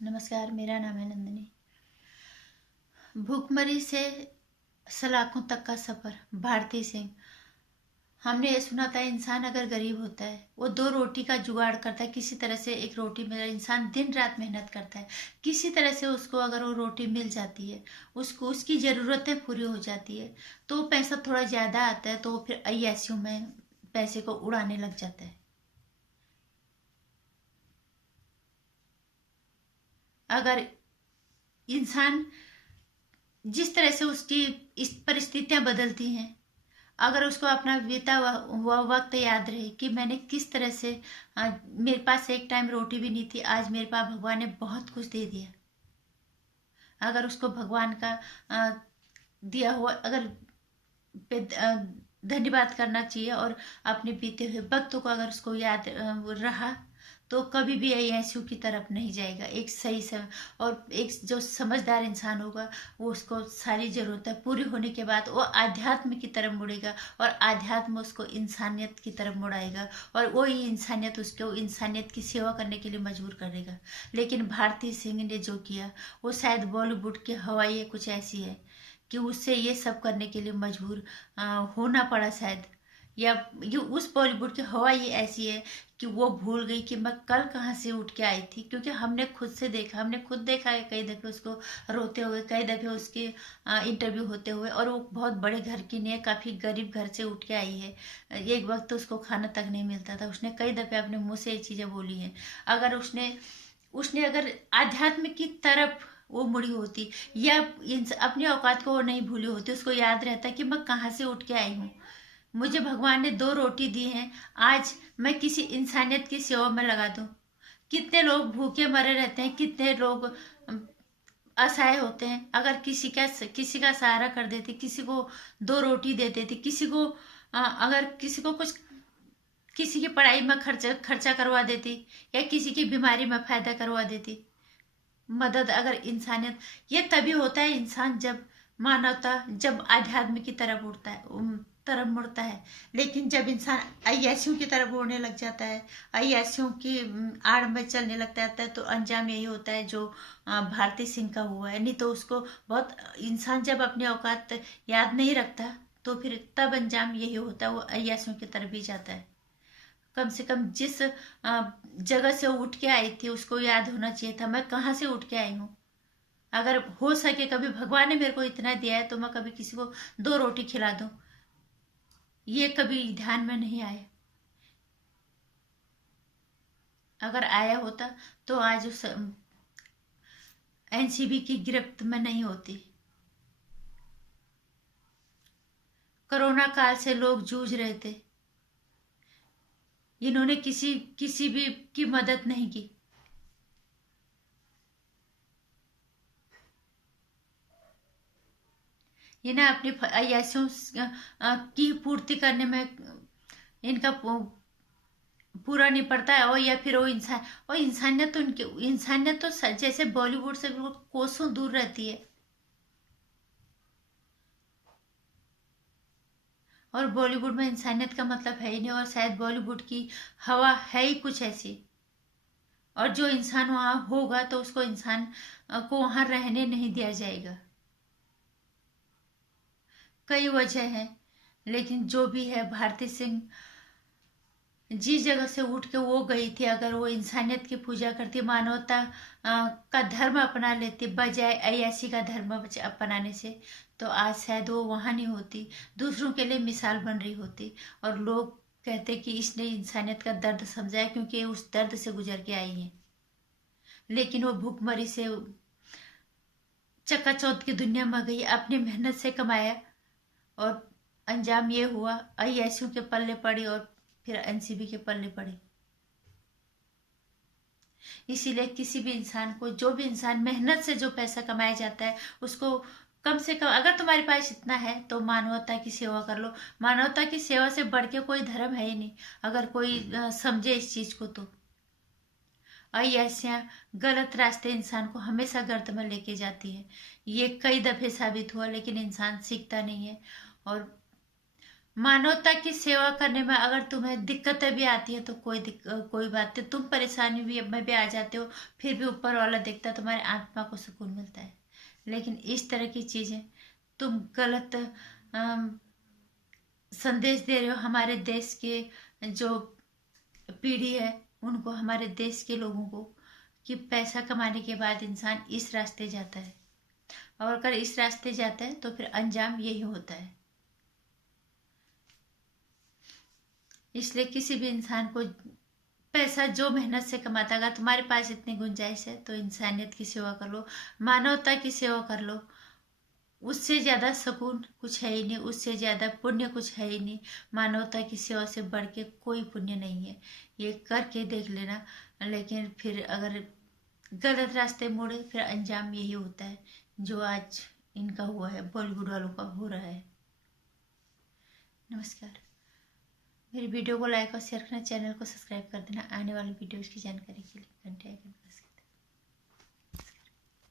नमस्कार, मेरा नाम है नंदिनी। भूखमरी से सलाखों तक का सफर, भारती सिंह। हमने ये सुना था इंसान अगर गरीब होता है वो दो रोटी का जुगाड़ करता है, किसी तरह से एक रोटी मिल इंसान दिन रात मेहनत करता है, किसी तरह से उसको अगर वो रोटी मिल जाती है, उसको उसकी जरूरतें पूरी हो जाती है, तो पैसा थोड़ा ज्यादा आता है तो वो फिर अय्यासियों में पैसे को उड़ाने लग जाता है। अगर इंसान जिस तरह से उसकी इस परिस्थितियां बदलती हैं, अगर उसको अपना बीता हुआ वक्त याद रहे कि मैंने किस तरह से मेरे पास एक टाइम रोटी भी नहीं थी, आज मेरे पास भगवान ने बहुत कुछ दे दिया। अगर उसको भगवान का आ, दिया हुआ अगर धन्यवाद करना चाहिए और अपने बीते हुए वक्तों को अगर उसको याद रहा, तो कभी भी अय्यासियों की तरफ नहीं जाएगा। एक सही समय और एक जो समझदार इंसान होगा, वो उसको सारी जरूरतें पूरी होने के बाद वो आध्यात्म की तरफ मुड़ेगा और आध्यात्म उसको इंसानियत की तरफ मुड़ाएगा और वो ही इंसानियत उसको इंसानियत की सेवा करने के लिए मजबूर करेगा। लेकिन भारती सिंह ने जो किया वो शायद बॉलीवुड की हवाई कुछ ऐसी है कि उससे ये सब करने के लिए मजबूर होना पड़ा शायद। या ये उस बॉलीवुड की हवा ये ऐसी है कि वो भूल गई कि मैं कल कहाँ से उठ के आई थी, क्योंकि हमने खुद देखा है कई दफे उसको रोते हुए, कई दफे उसके इंटरव्यू होते हुए, और वो बहुत बड़े घर की नहीं है, काफी गरीब घर से उठ के आई है। एक वक्त तो उसको खाना तक नहीं मिलता था, उसने कई दफे अपने मुंह से ये चीजें बोली हैं। अगर उसने उसने अगर आध्यात्म की तरफ वो मुड़ी होती, या अपनी औकात को वो नहीं भूली होती, उसको याद रहता कि मैं कहाँ से उठ के आई हूँ, मुझे भगवान ने दो रोटी दी हैं, आज मैं किसी इंसानियत की सेवा में लगा दूं। कितने लोग भूखे मरे रहते हैं, कितने लोग असहाय होते हैं, अगर किसी का सहारा कर देती, किसी को दो रोटी दे देती, किसी को अगर किसी को कुछ किसी की पढ़ाई में खर्चा खर्चा करवा देती, या किसी की बीमारी में फायदा करवा देती, मदद अगर इंसानियत, ये तभी होता है इंसान जब मानवता, जब आध्यात्म की तरफ उड़ता है, तरफ मुड़ता है। लेकिन जब इंसान अय्यासियों की तरफ उड़ने लग जाता है, अय्यासियों की आड़ में चलने लगता है, तो अंजाम यही होता है जो भारती सिंह का हुआ है। नहीं तो उसको बहुत इंसान जब अपनी औकात याद नहीं रखता, तो फिर तब अंजाम यही होता है, वो अय्यासियों की तरफ भी जाता है। कम से कम जिस जगह से वो उठ के आई थी उसको याद होना चाहिए था, मैं कहाँ से उठ के आई हूँ। अगर हो सके, कभी भगवान ने मेरे को इतना दिया है तो मैं कभी किसी को दो रोटी खिला दूं, ये कभी ध्यान में नहीं आया। अगर आया होता तो आज उस एनसीबी की गिरफ्त में नहीं होती। कोरोना काल से लोग जूझ रहे थे, इन्होंने किसी किसी भी की मदद नहीं की। इन्हें अपनी अय्यासियों की पूर्ति करने में इनका पूरा नहीं पड़ता है, और या फिर वो इंसान, और इंसानियत तो उनकी इंसानियत तो जैसे बॉलीवुड से बिल्कुल कोसों दूर रहती है। और बॉलीवुड में इंसानियत का मतलब है ही नहीं, और शायद बॉलीवुड की हवा है ही कुछ ऐसी। और जो इंसान वहां होगा तो उसको इंसान को वहां रहने नहीं दिया जाएगा। कई वजह है, लेकिन जो भी है, भारती सिंह जिस जगह से उठ के वो गई थी, अगर वो इंसानियत की पूजा करती, मानवता का धर्म अपना लेती बजाय अय्यासी का धर्म अपनाने से, तो आज शायद वो वहां नहीं होती, दूसरों के लिए मिसाल बन रही होती। और लोग कहते कि इसने इंसानियत का दर्द समझा है, क्योंकि उस दर्द से गुजर के आई है। लेकिन वो भूखमरी से चकाचौंध की दुनिया में गई, अपनी मेहनत से कमाया, और अंजाम ये हुआ, अय्यासियों के पल्ले पड़ी और फिर एनसीबी के पल्ले पड़ी। इसीलिए किसी भी इंसान को, जो भी इंसान मेहनत से जो पैसा कमाया जाता है, उसको कम से कम, अगर तुम्हारे पास इतना है तो मानवता की सेवा कर लो। मानवता की सेवा से बढ़ के कोई धर्म है ही नहीं, अगर कोई समझे इस चीज को तो। अय्यासियां गलत रास्ते इंसान को हमेशा गर्त में लेके जाती है, ये कई दफे साबित हुआ, लेकिन इंसान सीखता नहीं है। और मानवता की सेवा करने में अगर तुम्हें दिक्कतें भी आती है तो कोई बात नहीं, तुम परेशानी भी में भी आ जाते हो, फिर भी ऊपर वाला देखता है, तुम्हारी आत्मा को सुकून मिलता है। लेकिन इस तरह की चीजें तुम गलत संदेश दे रहे हो हमारे देश के जो पीढ़ी है उनको, हमारे देश के लोगों को, कि पैसा कमाने के बाद इंसान इस रास्ते जाता है, और अगर इस रास्ते जाता है तो फिर अंजाम यही होता है। इसलिए किसी भी इंसान को पैसा जो मेहनत से कमाता है, अगर तुम्हारे पास इतनी गुंजाइश है तो इंसानियत की सेवा कर लो, मानवता की सेवा कर लो। उससे ज्यादा सुकून कुछ है ही नहीं, उससे ज्यादा पुण्य कुछ है ही नहीं। मानवता की सेवा से बढ़ के कोई पुण्य नहीं है, ये करके देख लेना। लेकिन फिर अगर गलत रास्ते मोड़े फिर अंजाम यही होता है जो आज इनका हुआ है, बॉलीवुड वालों का हो रहा है। नमस्कार। मेरी वीडियो को लाइक और शेयर करना, चैनल को सब्सक्राइब कर देना आने वाली वीडियोज़ की जानकारी के लिए। घंटे आइकन प्रेस